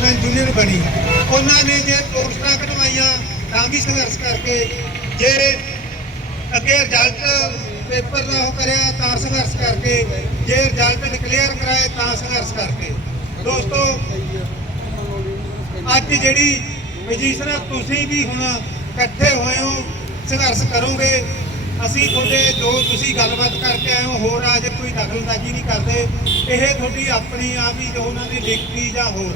Lineman union ਬਣੀ। ਉਹਨਾਂ ਨੇ ਜੇ ਪੋਸਟਾਂ ਕਢਵਾਈਆਂ ਤਾਂ ਵੀ ਸੰਘਰਸ਼ ਕਰਕੇ ਜੇ ਅੱਗੇ ਰਿਜ਼ਲਟ ਪੇਪਰ ਦਾ ਉਹ ਕਰਿਆ ਤਾਂ ਸੰਘਰਸ਼ ਕਰਕੇ, ਜੇ ਰਿਜ਼ਲਟ ਡਿਕਲੇਅਰ ਕਰਾਏ ਤਾਂ ਸੰਘਰਸ਼ ਕਰਕੇ। ਦੋਸਤੋ, ਅੱਜ ਜਿਹੜੀ ਪੋਜੀਸ਼ਨ ਹੈ ਤੁਸੀਂ ਵੀ ਹੁਣ ਇਕੱਠੇ ਹੋਏ ਹੋ, ਸੰਘਰਸ਼ ਕਰੋਗੇ। ਅਸੀਂ ਤੁਹਾਡੇ ਜੋ ਤੁਸੀਂ ਗੱਲਬਾਤ ਕਰਕੇ ਆਏ ਹੋ, ਹੋਰ ਆ ਜੇ ਕੋਈ ਦਖਲਅੰਦਾਜ਼ੀ ਨਹੀਂ ਕਰਦੇ। ਇਹ ਤੁਹਾਡੀ ਆਪਣੀ ਆ ਵੀ ਜੋ ਉਹਨਾਂ ਦੀ ਲਿਖਤੀ ਜਾਂ ਹੋਰ।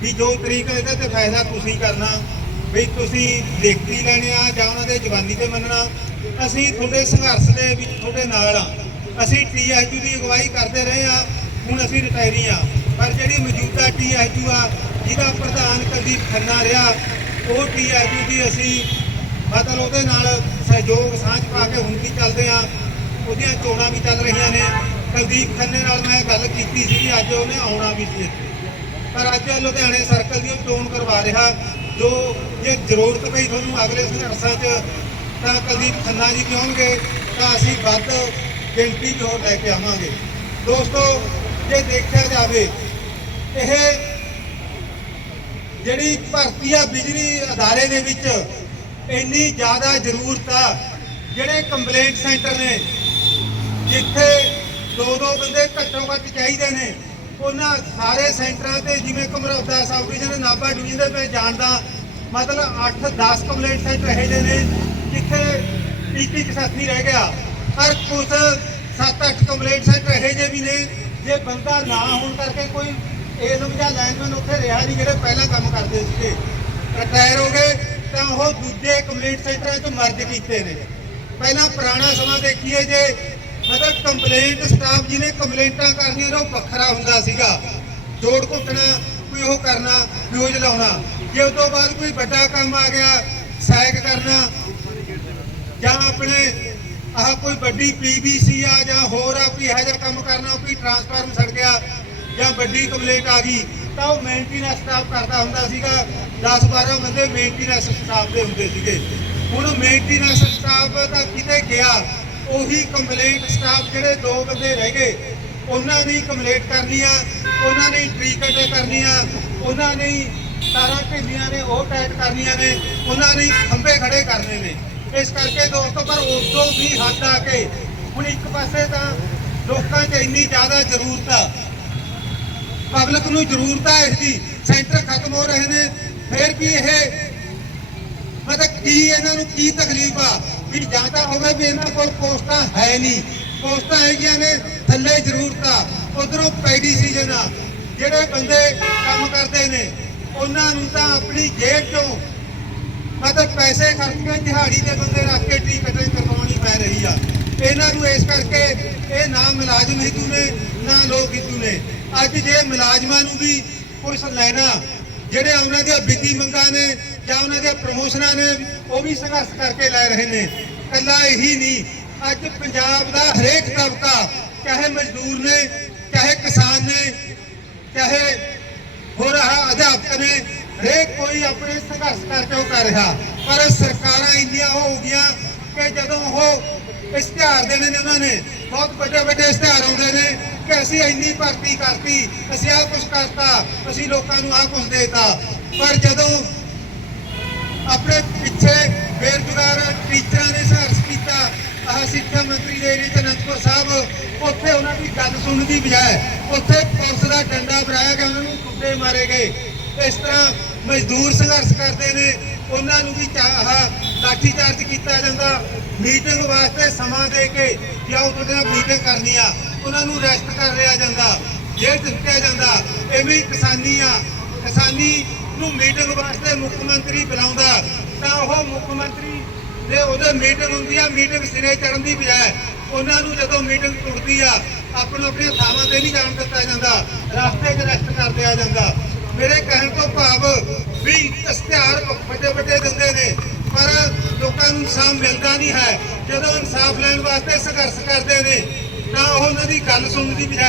ਵੀ ਜੋ ਤਰੀਕਾ ਇਹਦਾ ਤੇ ਫਾਇਦਾ ਤੁਸੀਂ ਕਰਨਾ, ਵੀ ਤੁਸੀਂ ਲਿਖਤੀ ਲੈਣੇ ਆ ਜਾਂ ਉਹਨਾਂ ਦੇ ਜਵਾਨੀ ਤੇ ਮੰਨਣਾ। ਅਸੀਂ ਤੁਹਾਡੇ ਸੰਘਰਸ਼ ਦੇ ਵਿੱਚ ਤੁਹਾਡੇ ਨਾਲ ਆ। ਅਸੀਂ ਟੀਐਚਯੂ ਦੀ ਅਗਵਾਈ ਕਰਦੇ ਰਹੇ ਆ, ਹੁਣ ਅਸੀਂ ਰਿਟਾਇਰੀ ਆ। ਪਰ ਜਿਹੜੀ ਮੌਜੂਦਾ ਟੀਐਚਯੂ ਆ, ਜਿਹਦਾ ਪ੍ਰਧਾਨ ਕੁਲਦੀਪ ਖੰਨਾ ਰਿਹਾ, ਉਹ ਟੀਐਚਯੂ ਦੀ ਅਸੀਂ ਮਤਲਬ ਉਹਦੇ ਨਾਲ ਸਹਿਯੋਗ ਸਾਂਝ ਪਾ ਕੇ ਹੁਣ ਵੀ ਚੱਲਦੇ ਆ। ਉਹਦੀਆਂ ਚੋਣਾਂ ਵੀ ਚੱਲ ਰਹੀਆਂ ਨੇ। ਕੁਲਦੀਪ ਖੰਨੇ ਨਾਲ ਮੈਂ ਗੱਲ ਕੀਤੀ ਸੀ ਅੱਜ ਉਹਨੇ ਆਉਣਾ ਵੀ ਸੀ ਇੱਥੇ। ਪਰ ਅੱਜ ਲੁਧਿਆਣੇ ਸਰਕਲ ਦੀ ਉਹ ਚੋਣ ਕਰਵਾ ਰਿਹਾ, ਜੋ ਜੇ ਜ਼ਰੂਰਤ ਪਈ ਤੁਹਾਨੂੰ ਅਗਲੇ ਸੰਘਰਸ਼ਾਂ 'ਚ, ਤਾਂ ਕੁਲਦੀਪ ਖੰਨਾ ਜੀ ਵੀ ਤਾਂ ਅਸੀਂ ਵੱਧ ਗਿਣਤੀ 'ਚ ਹੋਰ ਲੈ ਕੇ ਆਵਾਂਗੇ। ਦੋਸਤੋ, ਜੇ ਦੇਖਿਆ ਜਾਵੇ, ਇਹ ਜਿਹੜੀ ਭਰਤੀ ਬਿਜਲੀ ਅਦਾਰੇ ਦੇ ਵਿੱਚ, ਇੰਨੀ ਜ਼ਿਆਦਾ ਜ਼ਰੂਰਤ ਆ, ਜਿਹੜੇ ਕੰਪਲੇਂਟ ਸੈਂਟਰ ਨੇ, ਜਿੱਥੇ ਦੋ ਦੋ ਬੰਦੇ ਘੱਟੋ ਘੱਟ ਚਾਹੀਦੇ ਨੇ ਉਹਨਾਂ ਸਾਰੇ ਸੈਂਟਰਾਂ ਤੇ ਜਿਵੇਂ Kamrauda sub division Nabha division ਦੇ ਮੈਂ ਜਾਣਦਾ, ਮਤਲਬ 8-10 ਕੰਪਲੇਂਟ ਸੈਂਟਰ ਇਹੋ ਜਿਹੇ ਨੇ, ਜਿੱਥੇ ਇੱਕ ਇੱਕ ਸਾਥੀ ਰਹਿ ਗਿਆ। ਪਰ ਕੁਝ 7-8 ਕੰਪਲੇਂਟ ਸੈਂਟਰ ਇਹੋ ਜਿਹੇ ਵੀ ਨੇ, ਜੇ ਬੰਦਾ ਨਾ ਹੋਣ ਕਰਕੇ ਕੋਈ ਏਲਮ ਜਾਂ ਲਾਈਨਮੈਨ ਉੱਥੇ ਰਿਹਾ ਨਹੀਂ, ਜਿਹੜੇ ਪਹਿਲਾਂ ਕੰਮ ਕਰਦੇ ਸੀਗੇ। ਰਿਟਾਇਰ ਹੋ ਗਏ, ਤਾਂ ਉਹ ਦੂਜੇ ਕੰਪਲੇਂਟ ਸੈਂਟਰਾਂ 'ਚ ਮਰਜ ਕੀਤੇ ਨੇ। ਪਹਿਲਾਂ ਪੁਰਾਣਾ ਸਮਾਂ ਦੇਖੀਏ ਜੇ ਕੰਪਲੇਂਟ ਸਟਾਫ ਜਿਹਨੇ ਕੰਪਲੇਂਟਾਂ ਕਰਨੀਆਂ ਉਹ ਵੱਖਰਾ ਹੁੰਦਾ ਸੀਗਾ। ਜੋੜ ਘੁੱਟਣਾ, ਕੋਈ ਉਹ ਕਰਨਾ, ਨਿਊਜ਼ ਲਾਉਣਾ। ਜੇ ਉਸ ਤੋਂ ਬਾਅਦ ਕੋਈ ਵੱਡਾ ਕੰਮ ਆ ਗਿਆ, ਸਹਾਇਕ ਕਰਨਾ, ਜਾਂ ਆਪਣੇ ਆਹ ਕੋਈ ਵੱਡੀ ਪੀਬੀਸੀ ਆ, ਜਾਂ ਹੋਰ ਆ, ਕੋਈ ਇਹੋ ਜਿਹਾ ਕੰਮ ਕਰਨਾ ਕੋਈ ਟਰਾਂਸਫਾਰਮ ਸੜ ਗਿਆ, ਜਾਂ ਵੱਡੀ ਕੰਪਲੇਂਟ ਆ ਗਈ, ਤਾਂ ਉਹ ਮੇਨਟੇਨੈਂਸ ਸਟਾਫ ਕਰਦਾ ਹੁੰਦਾ ਸੀਗਾ। 10 12 ਬੰਦੇ ਮੇਨਟੇਨੈਂਸ ਸਟਾਫ ਦੇ ਹੁੰਦੇ ਸੀਗੇ। ਹੁਣ ਮੇਨਟੇਨੈਂਸ ਸਟਾਫ ਤਾਂ ਕਿਤੇ ਗਿਆ ਉਹੀ ਕੰਪਲੇਂਟ ਸਟਾਫ ਜਿਹੜੇ ਦੋ ਬੰਦੇ ਰਹਿ ਗਏ, ਉਹਨਾਂ ਦੀ ਕੰਪਲੇਂਟ ਕਰਨੀ ਆ ਉਹਨਾਂ ਨੇ ਟ੍ਰੀਟਮੈਂਟ ਕਰਨੀਆਂ ਉਹਨਾਂ ਨੇ ਤਾਰਾਂ ਢਿੱਲੀਆਂ ਨੇ, ਉਹ ਟਾਈਟ ਕਰਨੀਆਂ ਨੇ, ਉਹਨਾਂ ਨੇ ਖੰਭੇ ਖੜੇ ਕਰਨੇ ਨੇ। ਇਸ ਕਰਕੇ ਦੋਸਤੋ, ਪਰ ਉਸ ਤੋਂ ਵੀ ਹੱਦ ਆ ਕੇ ਹੁਣ ਇੱਕ ਪਾਸੇ ਤਾਂ ਲੋਕਾਂ 'ਚ ਇੰਨੀ ਜ਼ਿਆਦਾ ਜ਼ਰੂਰਤ ਆ। ਪਬਲਿਕ ਨੂੰ ਜ਼ਰੂਰਤ ਆ ਇਸ ਦੀ, ਸੈਂਟਰ ਖਤਮ ਹੋ ਰਹੇ ਨੇ, ਫਿਰ ਵੀ ਇਹ? ਮਤਲਬ ਕੀ ਇਹਨਾਂ ਨੂੰ ਕੀ ਤਕਲੀਫ ਆ? ਵੀ ਜਾਂ ਤਾਂ ਹੋਵੇ ਵੀ ਇਹਨਾਂ ਕੋਲ ਪੋਸਟਾਂ ਹੈ ਨਹੀਂ। ਪੋਸਟਾਂ ਹੈਗੀਆਂ ਨੇ, ਥੱਲੇ ਜ਼ਰੂਰਤਾਂ। ਆ ਉਧਰੋਂ ਪੈਡੀ ਸੀਜ਼ਨ ਆ। ਜਿਹੜੇ ਬੰਦੇ ਕੰਮ ਕਰਦੇ ਨੇ, ਉਹਨਾਂ ਨੂੰ ਤਾਂ ਆਪਣੀ ਜੇਬ ਚੋਂ ਮਤਲਬ ਪੈਸੇ ਖਰਚ ਕੇ ਦਿਹਾੜੀ ਦੇ ਬੰਦੇ ਰੱਖ ਕੇ ਟੀ ਕਟਿੰਗ ਕਰਵਾਉਣੀ ਪੈ ਰਹੀ ਆ। ਇਹਨਾਂ ਨੂੰ ਇਸ ਕਰਕੇ ਇਹ ਨਾ ਮੁਲਾਜ਼ਮ ਹਿੱਤੂ ਨੇ, ਨਾ ਲੋਕ ਹਿੱਤੂ ਨੇ। ਅੱਜ ਜੇ ਮੁਲਾਜ਼ਮਾਂ ਨੂੰ ਵੀ ਕੁਝ ਲੈਣਾ, ਜਿਹੜੇ ਉਹਨਾਂ ਦੀਆਂ ਵਿੱਤੀ ਮੰਗਾਂ ਨੇ ਜਾਂ ਉਹਨਾਂ ਦੇ ਪ੍ਰਮੋਸ਼ਨਾਂ ਨੇ ਉਹ ਵੀ ਸੰਘਰਸ਼ ਕਰਕੇ ਲੈ ਰਹੇ ਨੇ। ਕੱਲਾ ਇਹੀ ਨਹੀਂ, ਅੱਜ ਪੰਜਾਬ ਦਾ ਹਰੇਕ ਤਬਕਾ, ਚਾਹੇ ਮਜ਼ਦੂਰ ਨੇ, ਚਾਹੇ ਕਿਸਾਨ ਨੇ, ਚਾਹੇ ਹੋ ਰਿਹਾ ਅਧਿਆਪਕ ਨੇ, ਹਰੇਕ ਕੋਈ ਆਪਣੇ ਸੰਘਰਸ਼ ਕਰਕੇ ਉਹ ਕਰ ਰਿਹਾ। ਪਰ ਸਰਕਾਰਾਂ ਇੰਨੀਆਂ ਹੋ ਗਈਆਂ ਕਿ ਜਦੋਂ ਉਹ ਇਸ਼ਤਿਹਾਰ ਦੇਣੇ ਨੇ ਉਹਨਾਂ ਨੇ, ਬਹੁਤ ਵੱਡੇ ਵੱਡੇ ਇਸ਼ਤਿਹਾਰ ਆਉਂਦੇ ਨੇ ਕਿ ਅਸੀਂ ਇੰਨੀ ਭਰਤੀ ਕਰਤੀ, ਅਸੀਂ ਆਹ ਕੁਝ ਕਰਤਾ, ਅਸੀਂ ਲੋਕਾਂ ਨੂੰ ਆਹ ਕੁਝ ਦੇਤਾ। ਪਰ ਜਦੋਂ ਆਪਣੇ ਪਿੱਛੇ ਬੇਰੁਜ਼ਗਾਰ ਟੀਚਰਾਂ ਨੇ ਸੰਘਰਸ਼ ਕੀਤਾ। ਆਹ ਸਿੱਖਿਆ ਮੰਤਰੀ ਦੇ ਏਰੀਏ ਅਨੰਦਪੁਰ ਸਾਹਿਬ। ਉੱਥੇ ਉਹਨਾਂ ਦੀ ਗੱਲ ਸੁਣਨ ਦੀ ਬਜਾਏ ਉੱਥੇ ਪੁਲਿਸ ਦਾ ਡੰਡਾ ਫੜਾਇਆ ਗਿਆ, ਉਹਨਾਂ ਨੂੰ ਕੁੱਤੇ ਮਾਰੇ ਗਏ। ਇਸ ਤਰ੍ਹਾਂ ਮਜ਼ਦੂਰ ਸੰਘਰਸ਼ ਕਰਦੇ ਨੇ। ਉਹਨਾਂ ਨੂੰ ਵੀ ਚਾ- ਆਹ ਲਾਠੀ ਚਾਰਜ ਕੀਤਾ ਜਾਂਦਾ। ਮੀਟਿੰਗ ਵਾਸਤੇ ਸਮਾਂ ਦੇ ਕੇ ਜਾਂ ਉਹਦੇ ਨਾਲ ਮੀਟਿੰਗ ਕਰਨੀ ਆ। ਉਹਨਾਂ ਨੂੰ ਰੈਸਟ ਕਰ ਲਿਆ ਜਾਂਦਾ। ਜੇਲ੍ਹ ਦਿੱਤਾ ਜਾਂਦਾ। ਐਵੇਂ ਹੀ ਕਿਸਾਨੀ ਆ। ਕਿਸਾਨੀ ਨੂੰ ਮੀਟਿੰਗ ਵਾਸਤੇ ਮੁੱਖ ਮੰਤਰੀ ਬੁਲਾਉਂਦਾ ਤਾਂ ਉਹ ਮੁੱਖ ਮੰਤਰੀ ਦੇ ਉਹਦੇ ਮੀਟਿੰਗ ਹੁੰਦੀ ਆ, ਮੀਟਿੰਗ ਸਿਰੇ ਚੜਨ ਦੀ ਬਜਾਏ ਉਹਨਾਂ ਨੂੰ ਜਦੋਂ ਮੀਟਿੰਗ ਟੁੱਟਦੀ ਆ, ਆਪਣੋ ਆਪਣੀਆਂ ਥਾਵਾਂ ਤੇ ਨਹੀਂ ਜਾਣ ਦਿੱਤਾ ਜਾਂਦਾ, ਰਸਤੇ 'ਚ ਰੈਸਟ ਕਰ ਦਿਆ ਜਾਂਦਾ। ਮੇਰੇ ਕਹਿਣ ਤੋਂ ਭਾਵ ਵੀ ਇਸ਼ਤਿਹਾਰ ਵੱਡੇ ਵੱਡੇ ਦਿੰਦੇ ਨੇ, ਪਰ ਲੋਕਾਂ ਨੂੰ ਇਨਸਾਫ ਮਿਲਦਾ ਨਹੀਂ ਹੈ। ਜਦੋਂ ਇਨਸਾਫ ਲੈਣ ਵਾਸਤੇ ਸੰਘਰਸ਼ ਕਰਦੇ ਨੇ, ਤਾਂ ਉਹ ਉਹਨਾਂ ਦੀ ਗੱਲ ਸੁਣਨ ਦੀ ਬਜਾਏ